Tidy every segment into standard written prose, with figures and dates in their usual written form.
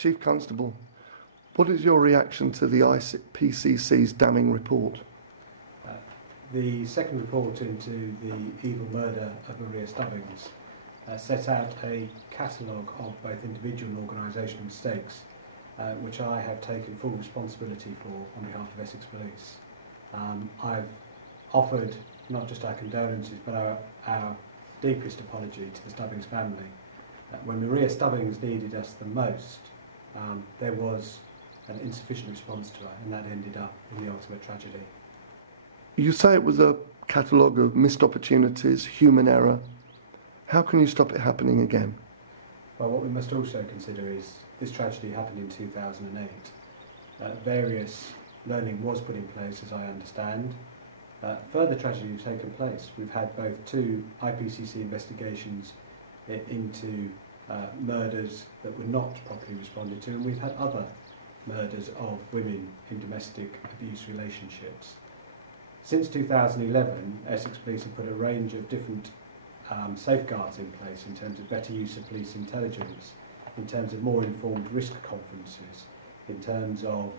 Chief Constable, what is your reaction to the IPCC's damning report? The second report into the evil murder of Maria Stubbings set out a catalogue of both individual and organisational mistakes, which I have taken full responsibility for on behalf of Essex Police. I've offered not just our condolences but our deepest apology to the Stubbings family. When Maria Stubbings needed us the most, there was an insufficient response to her, and that ended up in the ultimate tragedy. You say it was a catalogue of missed opportunities, human error. How can you stop it happening again? Well, what we must also consider is this tragedy happened in 2008. Various learning was put in place, as I understand. Further tragedies have taken place. We've had both two IPCC investigations into murders that were not properly responded to, and we've had other murders of women in domestic abuse relationships. Since 2011, Essex Police have put a range of different safeguards in place in terms of better use of police intelligence, in terms of more informed risk conferences, in terms of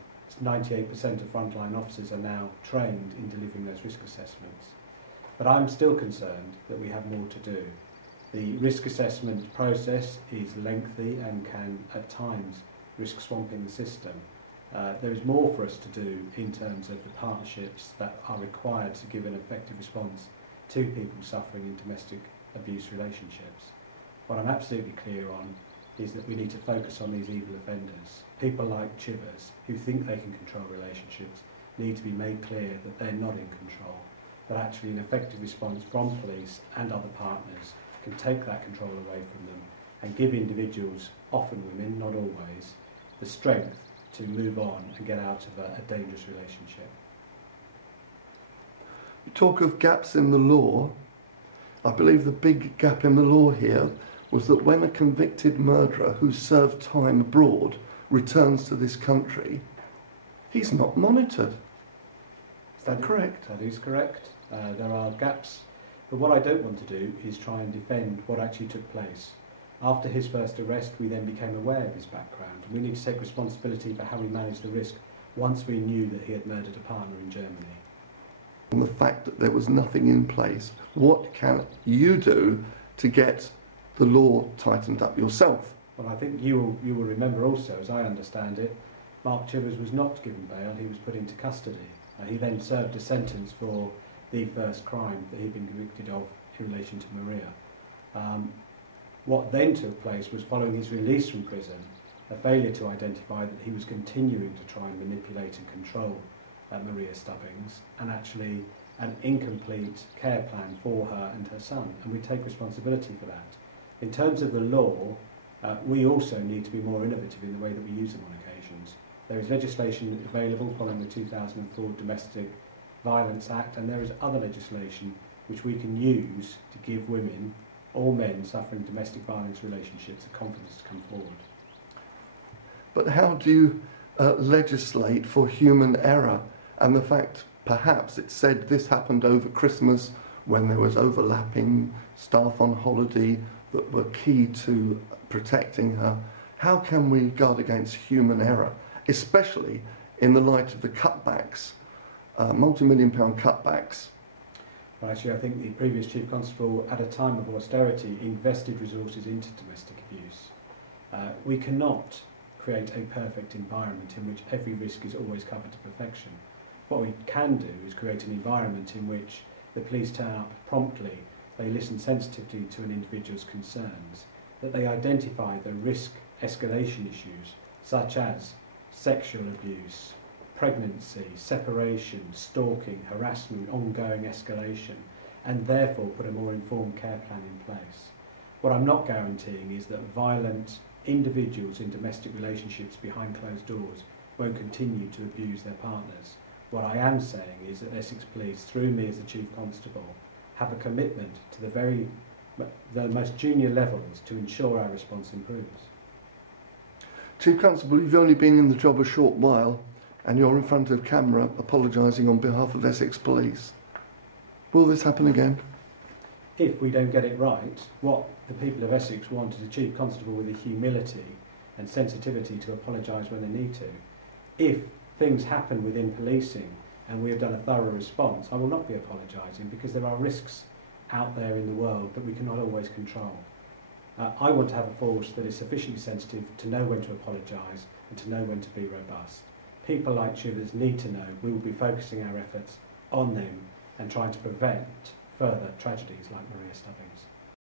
98% of frontline officers are now trained in delivering those risk assessments. But I'm still concerned that we have more to do. The risk assessment process is lengthy and can, at times, risk swamping the system. There is more for us to do in terms of the partnerships that are required to give an effective response to people suffering in domestic abuse relationships. What I'm absolutely clear on is that we need to focus on these evil offenders. People like Chivers, who think they can control relationships, need to be made clear that they're not in control, that actually an effective response from police and other partners can take that control away from them and give individuals, often women, not always, the strength to move on and get out of a dangerous relationship. You talk of gaps in the law. I believe the big gap in the law here was that when a convicted murderer who served time abroad returns to this country, he's not monitored. Is that correct? That is correct. There are gaps, but what I don't want to do is try and defend what actually took place. After his first arrest, we then became aware of his background. We need to take responsibility for how we managed the risk once we knew that he had murdered a partner in Germany. On the fact that there was nothing in place, what can you do to get the law tightened up yourself? Well, I think you will remember also, as I understand it, Marc Chivers was not given bail, he was put into custody. He then served a sentence for the first crime that he'd been convicted of in relation to Maria. What then took place was, following his release from prison, a failure to identify that he was continuing to try and manipulate and control Maria Stubbings, and actually an incomplete care plan for her and her son, and we take responsibility for that. In terms of the law, we also need to be more innovative in the way that we use them on occasions. There is legislation available following the 2004 Domestic Violence Act, and there is other legislation which we can use to give women or men suffering domestic violence relationships the confidence to come forward. But how do you legislate for human error and the fact perhaps it said this happened over Christmas when there was overlapping staff on holiday that were key to protecting her? How can we guard against human error, especially in the light of the cutbacks, multi-million-pound cutbacks? Well, actually, I think the previous Chief Constable, at a time of austerity, invested resources into domestic abuse. We cannot create a perfect environment in which every risk is always covered to perfection. What we can do is create an environment in which the police turn up promptly, they listen sensitively to an individual's concerns, that they identify the risk escalation issues, such as sexual abuse, pregnancy, separation, stalking, harassment, ongoing escalation, and therefore put a more informed care plan in place. What I'm not guaranteeing is that violent individuals in domestic relationships behind closed doors won't continue to abuse their partners. What I am saying is that Essex Police, through me as the Chief Constable, have a commitment to the most junior levels to ensure our response improves. Chief Constable, you've only been in the job a short while and you're in front of camera apologising on behalf of Essex Police. Will this happen again? If we don't get it right, what the people of Essex want is a Chief Constable with the humility and sensitivity to apologise when they need to. If things happen within policing and we have done a thorough response, I will not be apologising, because there are risks out there in the world that we cannot always control. I want to have a force that is sufficiently sensitive to know when to apologise and to know when to be robust. People like Chivers need to know we will be focusing our efforts on them and trying to prevent further tragedies like Maria Stubbings.